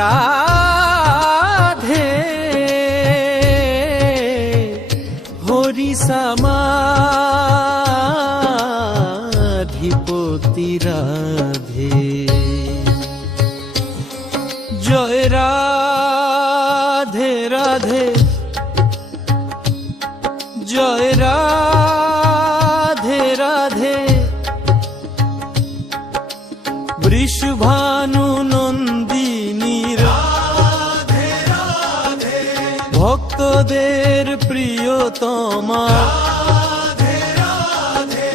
রাধে হরি সমাধিপতি রাধে জয় রাধে রাধে জয় রাধে রাধে বৃষভানু নন্দিনী রাধে রাধে ভক্তদের প্রিয়তমা রাধে রাধে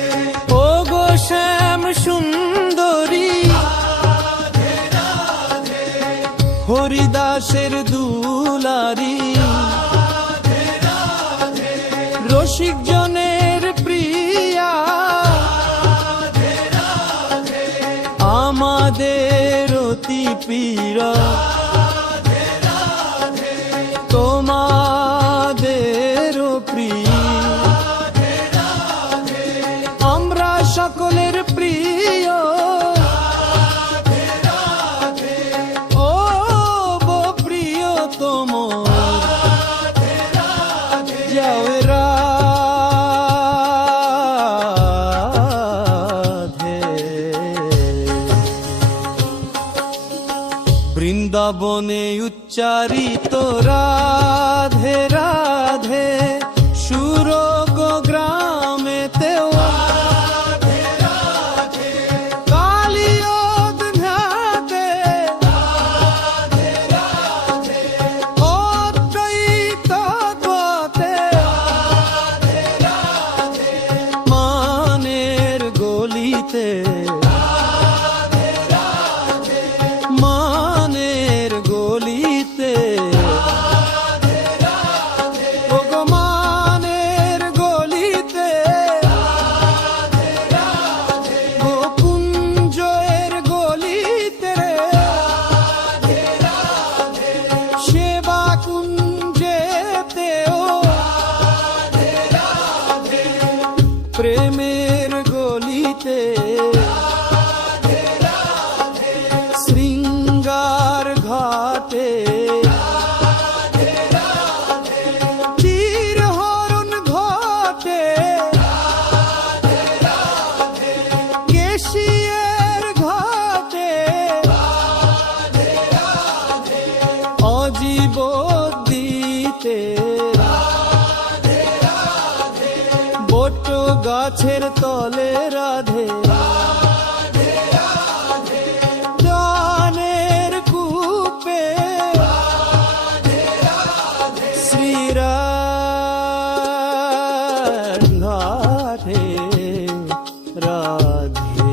ও গো শ্যাম সুন্দরী রাধে রাধে হরিদাসের দুলারি রাধে রাধে রসিক জনের প্রিয়া রাধে রাধে আমাদের অতি প্রিয় রাধে রাধে তোমাদের প্রিয় রাধে রাধে আমরা সকলের প্রিয় রাধে রাধে ও গো প্রিয়তম রাধে রাধে জয় রাধে বৃন্দাবনে উচ্চারিত রাধে রাধে সুরগ গ্রামেতেও রাধে রাধে কালিয়দ ধ্যাতে রাধে রাধে অদ্বৈত গতে রাধে রাধে মানের গলিতে রাধে রাধে মানের গলিতে রাধে রাধে ভগবানের গলিতে রাধে রাধে গোকুঞ্জের গলিতে রাধে রাধে সেবা কুঞ্জেতেও রাধে রাধে প্রেমের গলিতে রাধে রাধে শৃঙ্গার ঘাটে রাধে রাধে চিরহরণ ঘটে রাধে রাধে কেশিয়ের ঘাটে রাধে রাধে অজীবদ্বীতে রাধে রাধে বট গাছের তলে রাধে রাধে রাধে দানের কূপে রাধে রাধে শ্রীরাঘাটে রাধে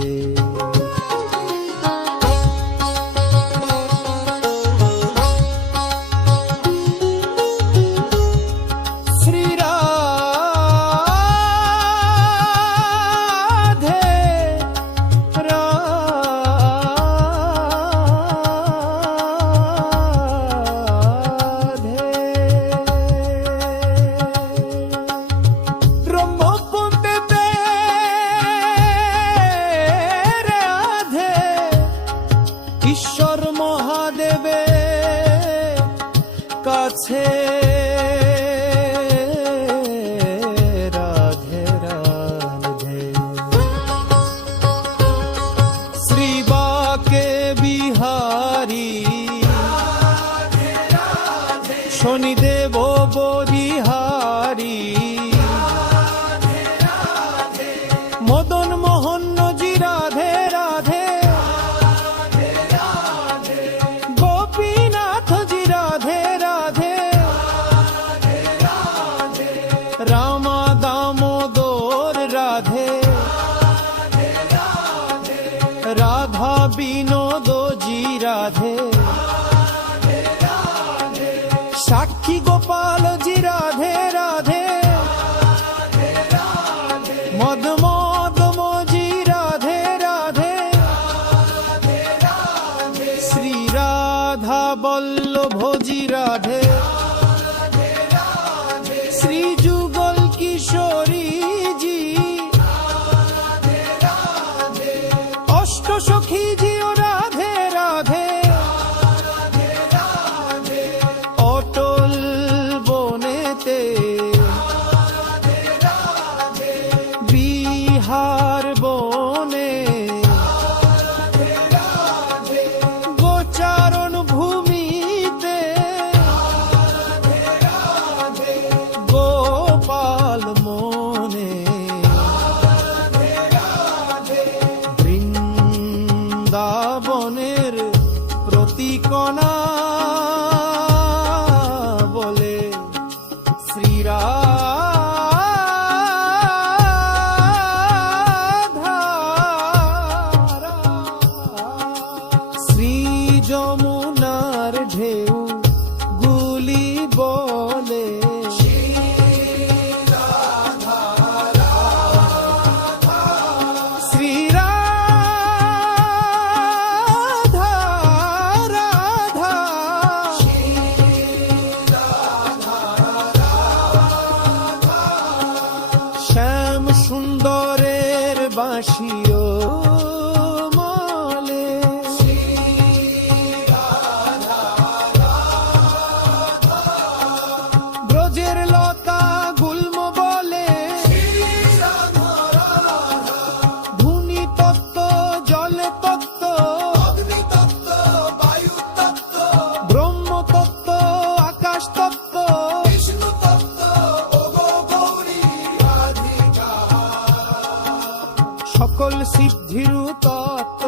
শ্রীরাধে রাধে ব্রহ্মপুণ্যতে রাধে ঈশ্বর মহাদেবে কাছে রাধে রাধে শ্রীবাকে বিহারী রাধে রাধে শনিদেব বরিহারী রাধে রাধে মদন মোহনজি রাধে রাধে রাধে রাধে গোপীনাথজি রাধে রাধে রাধে রাধে রামা দামোদর রাধে রাধে রাধে রাধা বিনোদজি রাধে রাধে রাধে সাক্ষী গোপালজি রাধে রাধে রাধে রাধে মদ মদমজি রাধে রাধে রাধে রাধে শ্রী রাধা বল্লভজি রাধে রাধে রাধে শ্রী যুগল কিশোরী জি রাধে রাধে অষ্ট সখী জিও রাধে রাধে রাধে মনের প্রতিকণা বলে শ্রীরাধা। শ্রী যমুনার ঢেউ গুলি বলে শ্রীরাধা রাধা। শ্যাম সুন্দরের বাঁশিও মলে ব্রজের লতা গুল্ম বলে ধুনি তত্ত্ব জলে তত্ত্ব ব্রহ্ম তত্ত্ব আকাশ তত্ত্ব সকল সিদ্ধির তত্ত্ব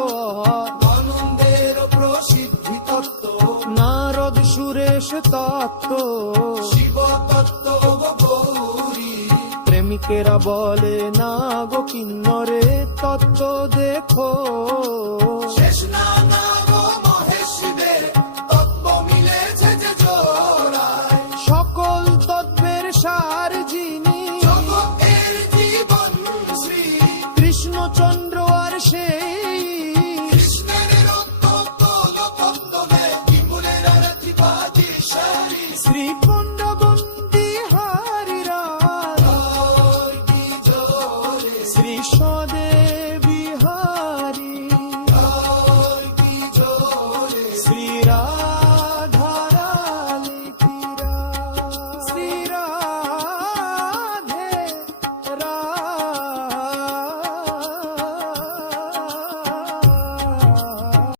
আনন্দের প্রসিদ্ধি তত্ত্ব নারদ সুরেশ তত্ত্ব শিব তত্ত্ব গৌরী প্রেমিকেরা বলে না গো কিন্নরে তত্ত্ব দেখো শেষ